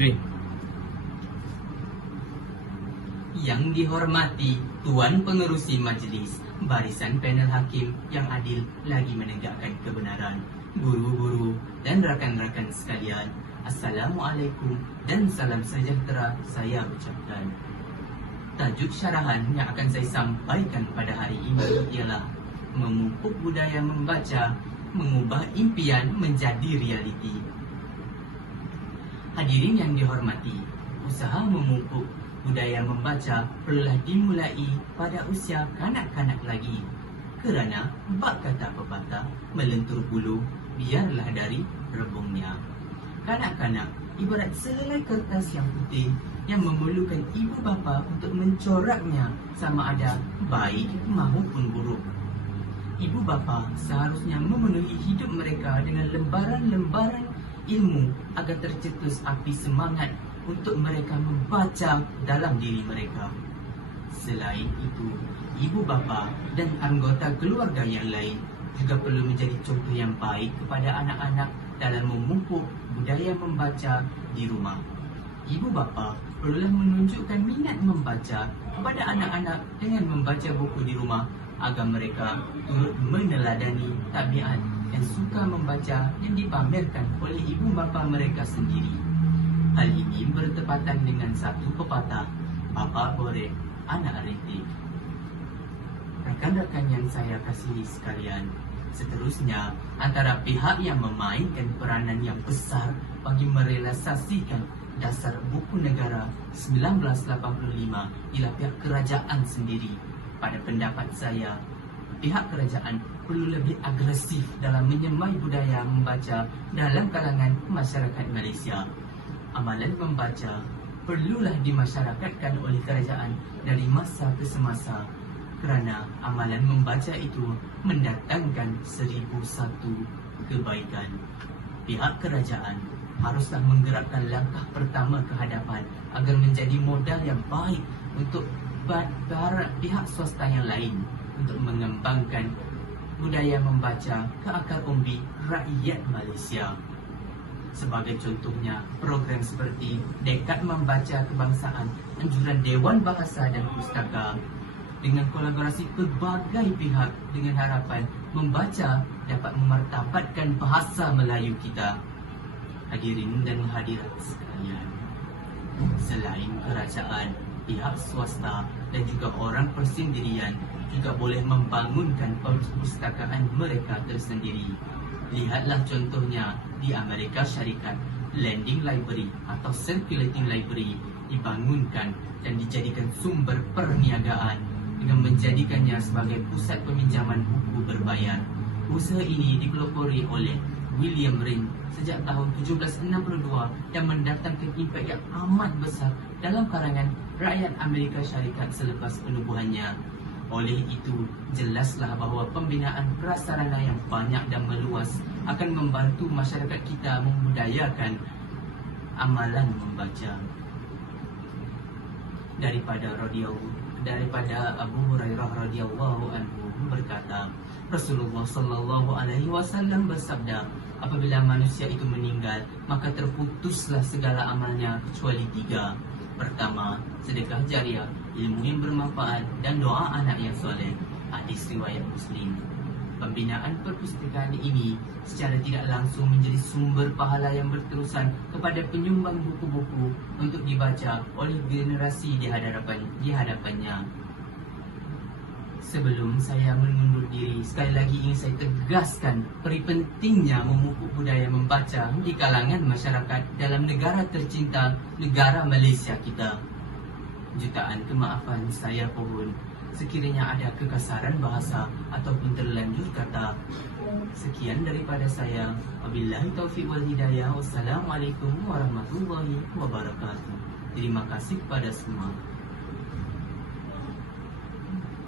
Three. Yang dihormati Tuan Pengerusi Majlis, barisan panel hakim yang adil lagi menegakkan kebenaran, guru-guru dan rakan-rakan sekalian, Assalamualaikum dan salam sejahtera saya ucapkan. Tajuk syarahan yang akan saya sampaikan pada hari ini ialah memupuk budaya membaca, mengubah impian menjadi realiti. Hadirin yang dihormati, usaha memupuk budaya membaca perlulah dimulai pada usia kanak-kanak lagi. Kerana bak kata pepatah, melentur bulu biarlah dari rebungnya. Kanak-kanak ibarat sehelai kertas yang putih yang memerlukan ibu bapa untuk mencoraknya sama ada baik maupun buruk. Ibu bapa seharusnya memenuhi hidup mereka dengan lembaran-lembaran ilmu agar tercetus api semangat untuk mereka membaca dalam diri mereka. Selain itu, ibu bapa dan anggota keluarga yang lain juga perlu menjadi contoh yang baik kepada anak-anak dalam memupuk budaya membaca di rumah. Ibu bapa perlulah menunjukkan minat membaca kepada anak-anak dengan membaca buku di rumah agar mereka turut meneladani tabiat yang suka membaca yang dipamerkan oleh ibu bapa mereka sendiri. Hal ini bertepatan dengan satu pepatah, bapa borek, anak rintik. Rakan-rakan yang saya kasihi sekalian, seterusnya antara pihak yang memainkan peranan yang besar bagi merealisasikan dasar buku negara 1985 ialah pihak kerajaan sendiri. Pada pendapat saya, pihak kerajaan perlu lebih agresif dalam menyemai budaya membaca dalam kalangan masyarakat Malaysia. Amalan membaca perlulah dimasyarakatkan oleh kerajaan dari masa ke semasa, kerana amalan membaca itu mendatangkan 1001 kebaikan. Pihak kerajaan haruslah menggerakkan langkah pertama ke hadapan agar menjadi modal yang baik untuk pihak swasta yang lain untuk mengembangkan budaya membaca ke akar umbi rakyat Malaysia. Sebagai contohnya, program seperti Dekad Membaca Kebangsaan, anjuran Dewan Bahasa dan Pustaka dengan kolaborasi pelbagai pihak dengan harapan membaca dapat memartabatkan bahasa Melayu kita. Hadirin dan hadirat sekalian, selain kerajaan, pihak swasta dan juga orang persendirian juga boleh membangunkan perpustakaan mereka tersendiri. Lihatlah contohnya di Amerika Syarikat, Lending Library atau Circulating Library dibangunkan dan dijadikan sumber perniagaan dengan menjadikannya sebagai pusat peminjaman buku berbayar. Usaha ini dipelopori oleh William Wren sejak tahun 1762 dan mendatangkan impak yang amat besar dalam kalangan rakyat Amerika Syarikat selepas penubuhannya. Oleh itu, jelaslah bahawa pembinaan prasarana yang banyak dan meluas akan membantu masyarakat kita membudayakan amalan membaca. Daripada Abu Hurairah radhiyallahu anhu berkata, Rasulullah sallallahu alaihi wasallam bersabda, apabila manusia itu meninggal, maka terputuslah segala amalnya kecuali 3. Pertama, sedekah jariah, ilmu yang bermanfaat dan doa anak yang soleh. Hadis riwayat Muslim. Pembinaan perpustakaan ini secara tidak langsung menjadi sumber pahala yang berterusan kepada penyumbang buku-buku untuk dibaca oleh generasi di hadapannya. Sebelum saya mengundur diri, sekali lagi ingin saya tegaskan peri pentingnya memupuk budaya membaca di kalangan masyarakat dalam negara tercinta, negara Malaysia kita. Jutaan kemaafan saya pohon sekiranya ada kekasaran bahasa ataupun terlanjur kata. Sekian daripada saya. Wabillahi taufiq wal hidayah. Wassalamualaikum warahmatullahi wabarakatuh. Terima kasih kepada semua.